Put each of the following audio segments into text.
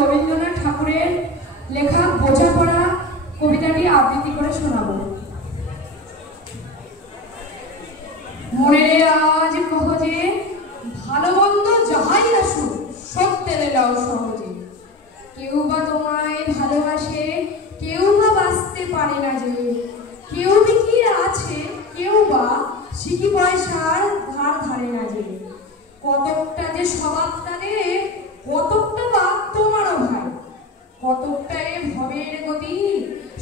রবীন্দ্রনাথ ঠাকুরের লেখা বোঝাপড়া কবিতাটি আবৃত্তি করে শোনাবো। মনে আজ কহজে ভালো মন্দ যাহাই আসুক সত্যের এলাও সহজে। কেউ বা তোমায় ভালোবাসে, কেউ বা বাঁচতে পারে না যে। কেউ বিকির আছে, কেউ বা সিকি পয়সার ধার ধারে না যে। কতকটা যে স্বভাব তাদের, কতকটা বা তোমারও ভাই। কতকটা এ ভবের গতি,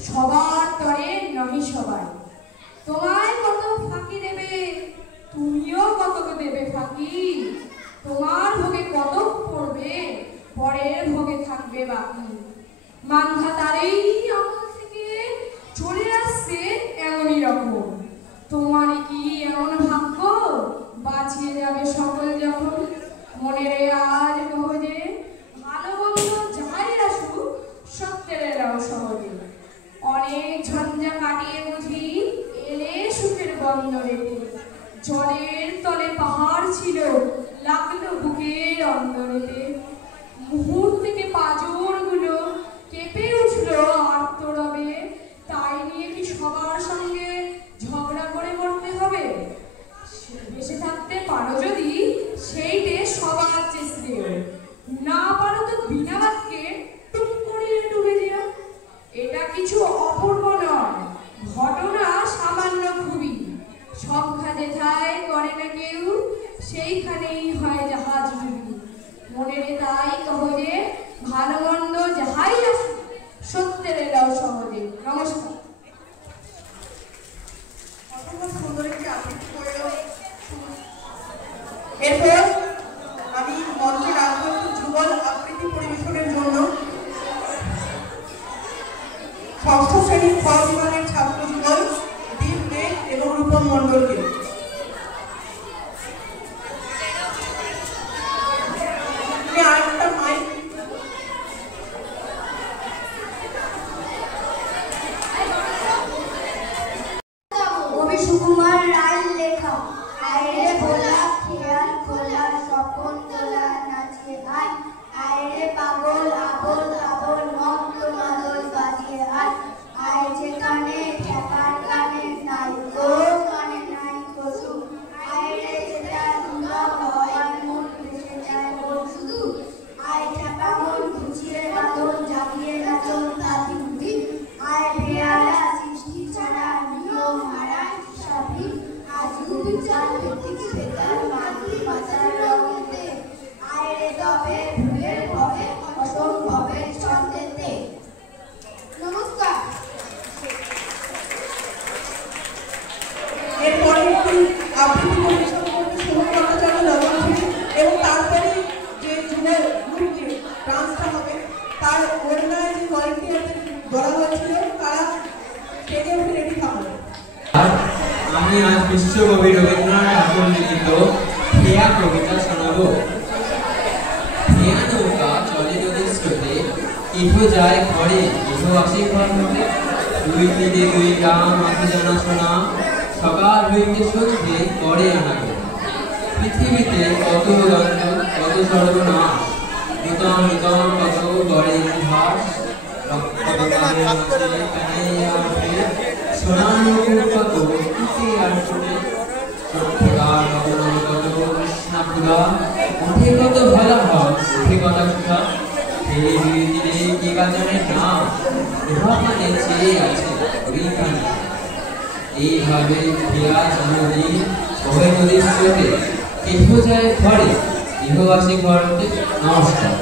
সবার তরে নহি সবাই। তোমায় কত ফাঁকি দেবে, তুমিও কতক দেবে ফাঁকি। তোমার ভোগে কতক পড়বে, পরের ভোগে থাকবে বাকি। মান্ধা তারেই আমল থেকে চলে আসছে এমনই রকম। তোমারই কি এমন ভাগ্য, বাঁচিয়ে যাবে সকল যখন। মনে রে আজ কহজে ভালো মন্দ যাহাই আসুক সত্যের এলাও সহজে। অনেক ঝঞ্ঝা কাটিয়ে বুঝি এলে সুখের বন্দরেতে। জলের তলে পাহাড় ছিল, লাগলো বুকের অন্তরেতে। মুহূর্ত থেকে পাঁজর গুলো কেঁপে উঠলো আর্তরবে। তাই নিয়ে কি সবার সঙ্গে ঝগড়া করে মরতে হবে? বেঁচে থাকতে পারো যদি সেইটে সবার চেষ্টা, না পারো তো বিনা বাক্যে টুক করিয়ে ডুবে যেও। এটা কিছু অপূর্ব নয়, ঘটনা সামান্য খুবই। সংখ্যা যেথায় করে না কেউ, সেইখানেই হয় জাহাজ ডুবি। মনে তাই কহজে ভালো মন্দ যাহাই আসুক সত্যের এলাও সহজে। নমস্কার। এরপর আমি মঞ্চে রাখবো যুগল আবৃত্তি পরিবেশনের জন্য ষষ্ঠ শ্রেণীর খ বিভাগের ছাত্র যুগল দীপ দে এবং রূপম মণ্ডলকে। আরেকটা মাইক কবি সুকুমার রায় লেখা আইরে ভোলা খেয়াল খোলা স্বপন তোলা নাচিয়ে আয়। আইরে পাগল আবল আবল মন্ত্র মাদল বাজিয়ে আয়। আয় যেখানে ঠেকার কানে নাই গো কানে নাই কসু। আইরে যেটা দুর্লভ হয় মন ভেসে যায় মন শুধু। আয় ঠেকা মন ঘুচিয়ে বাদল জাগিয়ে নাচন তাতি বুদ্ধি। আয় বেয়ারা সৃষ্টি ছাড়া নিয়ম হারায় সবই। আজ বিচার ব্যক্তিক ভেদার মাটি বাঁচার রঙেতে। আয়রে তবে ভুলের ভবে অসম্ভবের ছন্দেতে। নমস্কার। এরপরে একটি আবৃত্তি পরিবেশন করতে শুরু করা যাবে লবণঝুড়ি এবং তারপরে যে যুগল গ্রুপকে ডান্সটা হবে তার অন্যায় যে ভলেন্টিয়ারদের বলা হয়েছিল তারা স্টেজে উঠে রেডি থাকবে। আমি আজ বিশ্বকবি রবীন্দ্রনাথ ঠাকুর লিখিত খেয়া কবিতা শোনাবো। খেয়া নৌকা চলে নদীর স্রোতে, ইহ যায় ঘরে ইহ আসে ঘর হতে। দুই তীরে দুই গ্রাম মাঝে জানাশোনা, সকাল হইতে সন্ধে করে আনাবে। পৃথিবীতে কত দ্বন্দ্ব কত সর্বনাশ, নূতন নূতন কত গড়ে ইতিহাস। সোনার মুকুট কত ইতি আর ফুটে, সত্যকার রতন কত কৃষ্ণা পুরা। উঠে কত ভালা হয় উঠে কত সুধা, এই দুই দিনে কি গাজনের নাম এভাবে চেয়ে আছে ওইখানে। এইভাবে খেয়া নদী বহে নদীর স্রোতে, ইহ যায় ঘরে ইহ আসে ঘর হতে। নমস্কার।